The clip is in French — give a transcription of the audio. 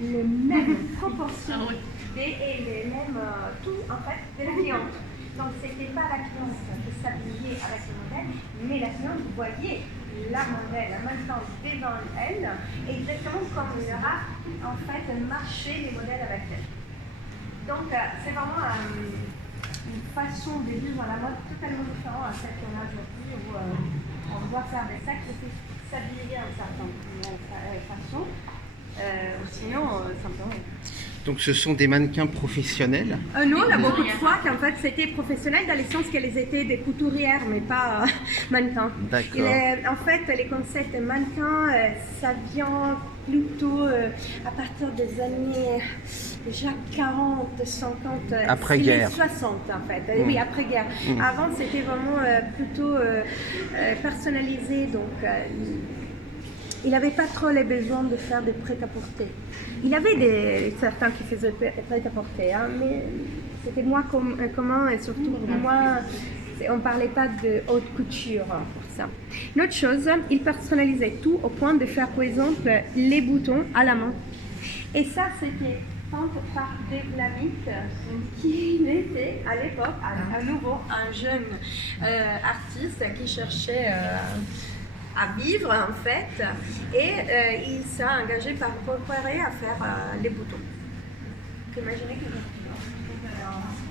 les mêmes proportions et les mêmes tout en fait de la cliente. Donc c'était pas la cliente qui s'habillait avec le modèle, mais la cliente voyait la modèle en même temps devant elle, exactement comme il aura en fait marché les modèles avec elle. Donc c'est vraiment une façon de vivre la mode totalement différente à celle qu'on a aujourd'hui, où on doit faire des sacrifices, s'habiller en certaine façon, ou sinon simplement. Donc ce sont des mannequins professionnels? Non, on a beaucoup de fois qu'en fait c'était professionnel dans le sens qu'elles étaient des couturières, mais pas mannequins. D'accord. En fait, les concepts mannequins, ça vient plutôt à partir des années déjà 40, 50, Après-guerre. 60 en fait. Oui, après-guerre. Avant, c'était vraiment plutôt personnalisé, donc il n'avait pas trop les besoins de faire des prêt-à-porter. Il y avait certains qui faisaient prêt-à-porter, hein, mais c'était moins commun et surtout moins, on ne parlait pas de haute couture pour ça. Une autre chose, il personnalisait tout au point de faire par exemple les boutons à la main. Et ça, c'était peint par Dave Lamitte, qui était à l'époque à nouveau un jeune artiste qui cherchait à vivre en fait, et il s'est engagé par Paul Poiret à faire les boutons. Vous imaginez que